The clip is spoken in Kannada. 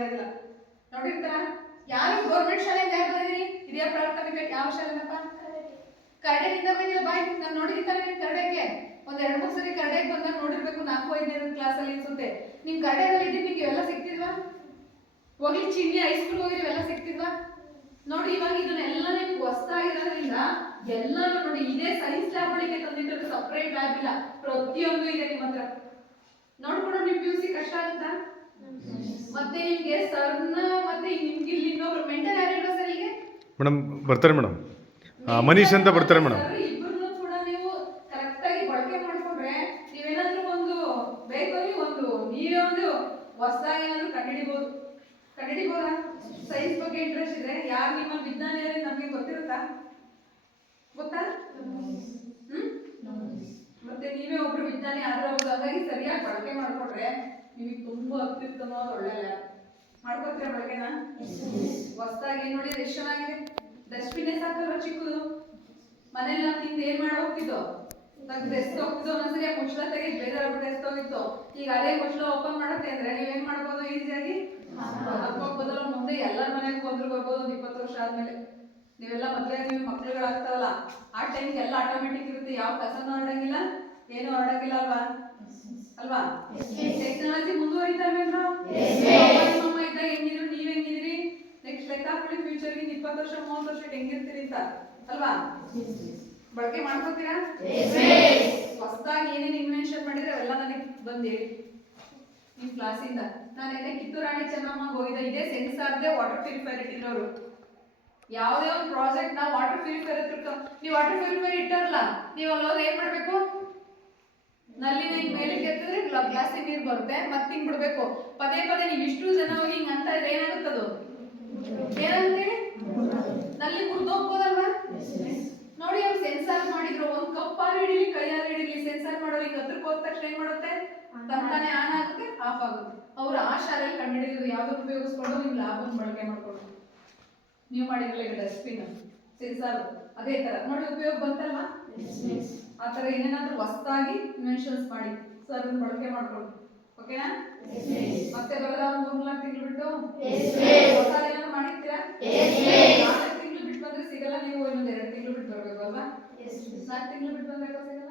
ಇರೋದಿಲ್ಲ. ನೋಡಿರ್ತಾರ ಯಾರು ಗೌರ್ಮೆಂಟ್ ಶಾಲೆಯಿಂದ ಯಾರು ಬಂದಿರಿ? ಹಿರಿಯ ಪ್ರಾಥಮಿಕ ಯಾವ ಶಾಲೆನಪ್ಪ? ಕರಡೆಯಿಂದ ಬಂದಿಲ್ಲ ಬಾಯ್. ನಾನು ನೋಡಿರ್ತಾರೆ ನಿಮ್ ಕರಡೆಗೆ ಒಂದ್ 2-3 ಸರಿ ಕರಡೆಗೆ ಬಂದಾಗ ನೋಡಿರ್ಬೇಕು. 4-5ನೇ ಕ್ಲಾಸಲ್ಲಿ ಅನ್ಸುತ್ತೆ. ನಿಮ್ ಕರಡೆಯಲ್ಲಿ ಇದ್ದು ನಿಮ್ಗೆ ಇವೆಲ್ಲ ಸಿಕ್ತಿದ್ವಾ? ಹೋಗ್ಲಿ ಚಿನ್ನಿ ಹೈಸ್ಕೂಲ್ ಹೋಗಿ ಇವೆಲ್ಲ ಸಿಕ್ತಿದ್ವಾ? ನೋಡಿ ಇವಾಗ ಇದನ್ನೆಲ್ಲ ನಿಮ್ಗೆ ಹೊಸದಾಗಿರೋದ್ರಿಂದ ಎಲ್ಲಾನು ನೋಡಿ. ಇದೇ ಸೈನ್ಸ್ ಲ್ಯಾಬ್ ಒಳಗೆ ತಂದಿಟ್ಟು ಸಪರೇಟ್ ಲ್ಯಾಬ್ ಇಲ್ಲ, ಪ್ರತಿಯೊಂದು ಇದೆ ನಿಮ್ಮ ಹತ್ರ. ನೋಡ್ಕೊಂಡು ನೀವು PUC ಕಷ್ಟ ಆಗುತ್ತಾ? ಮತ್ತೆ ನಿಮ್ಗೆ ಸರ್ನ ಮತ್ತೆ ನಿಮ್ಗೆ ಇಲ್ಲಿ ಇನ್ನೊಬ್ರು ಮೆಂಟಲ್ ಯಾರಿಲ್ವಾ ಸರ್? ಈಗ ಮೇಡಮ್ ಬರ್ತಾರೆ ಮೇಡಮ್, ಮನೀಶ್ ಅಂತ ಬರ್ತಾರೆ ಮೇಡಮ್. ಇಬ್ಬರನ್ನು ಕೂಡ ನೀವು ಕರೆಕ್ಟ್ ಆಗಿ ಬಳಕೆ ಮಾಡ್ಕೊಂಡ್ರೆ ನೀವೇನಾದ್ರೂ ಒಂದು ಬೇಕಲ್ಲಿ ಒಂದು ನೀವೇ ಒಂದು ಹೊಸದಾಗಿ ಏನಾದ್ರೂ ಕಂಡುಹಿಡಿಬಹುದಾ? ಸೈನ್ಸ್ ಬಗ್ಗೆ ಇಂಟ್ರೆಸ್ಟ್ ಇದೆ ಯಾರು ನಿಮ್ಮ ವಿಜ್ಞಾನ ನಮಗೆ ಗೊತ್ತಿರುತ್ತಾ? ಗೊತ್ತಾ? ಮತ್ತೆ ನೀವೇ ಒಬ್ರು ವಿಜ್ಞಾನಿ ಆದ್ರೆ ಹಾಗಾಗಿ ಸರಿಯಾಗಿ ಬಳಕೆ ಮಾಡ್ಕೊಂಡ್ರೆ ನಿಮಗೆ ತುಂಬಾ ಅತ್ಯುತ್ತಮವಾದ ಒಳ್ಳೆ ಮಾಡ್ಕೊತೀರಾ ಬಳಕೆನ? ಹೊಸದಾಗಿ ನೋಡಿ ಎಷ್ಟು ಚೆನ್ನಾಗಿದೆ. ಡಸ್ಟ್ಬಿನ್ ಸಾಕಲ್ವ ಚಿಕ್ಕದು, ಮನೇಲಿ ನಾವು ತಿಂದು ಏನ್ ಮಾಡಿ ಹೋಗ್ತಿದ್ದೋ ನಂಗೆ ಎಸ್ಟ್ ಹೋಗ್ತಿದ್ದೋ ಒಂದ್ಸರಿ ಆ ಮುಚ್ಚಳ ತೆಗೆದು ಬೇಜಾರಾಗ್ಬಿಟ್ಟು ಎಸ್ಟ್ ಹೋಗಿತ್ತು. ಈಗ ಅದೇ ಮುಚ್ಚಳ ಓಪನ್ ಮಾಡುತ್ತೆ ಅಂದ್ರೆ ನೀವೇನ್ ಮಾಡ್ಬೋದು? ಈಸಿಯಾಗಿ ಹಾಕೋಕ್ ಬದಲು ಮುಂದೆ ಎಲ್ಲರ ಮನೆಗೂ ಬಂದ್ರು ಬರ್ಬೋದು. 20 ವರ್ಷ ಆದ್ಮೇಲೆ ನೀವೆಲ್ಲ ಮದ್ವೆ ನೀವು ಮಕ್ಳುಗಳಾಗ್ತಾವಲ್ಲ ಆ ಟೈಮ್ಗೆ ಎಲ್ಲ ಆಟೋಮೆಟಿಕ್ ಇರುತ್ತೆ. ಯಾವ ಕಸನೂ ಹರಡಂಗಿಲ್ಲ, ಏನು ಹರಡಂಗಿಲ್ಲ ಅಲ್ವಾ? ಟೆಕ್ನಾಲಜಿ ಮುಂದುವರಿತಾ ಇರ್ಬೇಕು. ಅಮ್ಮ ಇದ್ದಾಗ ಹೆಂಗಿದ್ರು ನೀವ್ ಹೆಂಗಿದ್ರಿ? ನೆಕ್ಸ್ಟ್ ಲೆಕ್ಕ ಹಾಕೊಳ್ಳಿ ಫ್ಯೂಚರ್ಗೆ 20 ವರ್ಷ 30 ವರ್ಷ ಹೆಂಗಿರ್ತೀರಿ ಅಂತ ಅಲ್ವಾ? ಬಳಕೆ ಮಾಡ್ಕೋತೀರಾ? ಹೊಸದಾಗಿ ಏನೇನು ಇನ್ವೆನ್ಷನ್ ಮಾಡಿದ್ರೆ ಅವೆಲ್ಲ ನನಗೆ ಬಂದು ಹೇಳಿ ನಿಮ್ ಕ್ಲಾಸಿಂದ. ನಾನು ಎಣ್ಣೆ ಕಿತ್ತೂರು ರಾಣಿ ಚೆನ್ನಮ್ಮ ಹೋಗಿದ್ದೆ. ಇದೇ ಸೆನ್ಸಾರ್ದೇ ವಾಟರ್ ಪ್ಯೂರಿಫೈರ್ ಇಟ್ಟಿರೋರು. ಯಾವುದೇ ಒಂದು ಪ್ರಾಜೆಕ್ಟ್ ನಾವು ವಾಟರ್ ಪ್ಯೂರಿಫೈರ್ ಇಟ್ಟಿರ್ತೀವಿ. ನೀವು ವಾಟರ್ ಪ್ಯೂರಿಫೈರ್ ಇಟ್ಟಾರಲ್ಲ, ನೀವು ಅಲ್ಲಿ ಏನ್ ಮಾಡ್ಬೇಕು? ನಲ್ಲಿನ ಹಿಂಗ್ ಮೇಲೆ ಎತ್ತಿದ್ರೆ ಗ್ಲಾಸಿಗೆ ನೀರು ಬರುತ್ತೆ, ಮತ್ತೆ ಹಿಂಗ್ ಬಿಡ್ಬೇಕು. ಪದೇ ನೀವು ಇಷ್ಟು ಜನ ಹೋಗಿ ಹಿಂಗ್ ಅಂತ ಇದ್ರೆ ಏನಾಗುತ್ತದು? ಏನಂತೇಳಿ ನಲ್ಲಿ ಮುರಿದೋಗ್ಬೋದಲ್ವಾ? ನೋಡಿ ಅವ್ರು ಸೆನ್ಸಾರ್ ಮಾಡಿದ್ರು. ಒಂದ್ ಕಪ್ಪಾರು ಹಿಡಿಲಿ ಕೈಯಾರು ಹಿಡಿಲಿ ಸೆನ್ಸಾರ್ ಮಾಡೋರು ಈಗ ಹತ್ರಕ್ಕೆ ಹೋದ ತಕ್ಷಣ ಏನ್ ಮಾಡುತ್ತೆ? ತಂತಾನೆ ಆನ್ ಆಗುತ್ತೆ, ಆಫ್ ಆಗುತ್ತೆ. ಅವ್ರು ಆ ಶಾಲೆಯಲ್ಲಿ ಕಂಡುಹಿಡಿದ್ರು ಯಾವ್ದು ಉಪಯೋಗಿಸ್ಕೊಂಡು ನಿಮ್ ಲಾಭವನ್ನು ಬಳಕೆ ಮಾಡ್ಕೊಂಡು. ನೀವು ಮಾಡಿರಲ್ಲ ಈಗ ಡಸ್ಟ್ಬಿನ್ ಸೆನ್ಸಾರ್ ಅದೇ ತರ ನೋಡಿ ಉಪಯೋಗ ಬಂತಲ್ವಾ? ಆ ತರ ಏನೇನಾದ್ರೂ ಹೊಸದಾಗಿ ಇನ್ವೆನ್ಷನ್ಸ್ ಮಾಡಿ ಸೊ ಅದನ್ನ ಬಳಕೆ ಮಾಡ್ಕೊಂಡು ಓಕೆನಾ? ಮತ್ತೆ ಬರೋದ ಒಂದು 3-4 ತಿಂಗಳು ಬಿಟ್ಟು ಹೊಸ ಏನಾದ್ರು ಮಾಡಿರ್ತೀರಾ? 4 ತಿಂಗಳು ಬಿಟ್ಟು ಬಂದ್ರೆ ಸಿಗಲ್ಲ. ನೀವು ಇನ್ನೊಂದು 2 ತಿಂಗಳು ಬಿಟ್ಟು ಬರ್ಬೇಕು ಅಲ್ವಾ? 4 ತಿಂಗಳು ಬಿಟ್ಟು ಬಂದ್ರೆ ಸಿಗಲ್ಲ.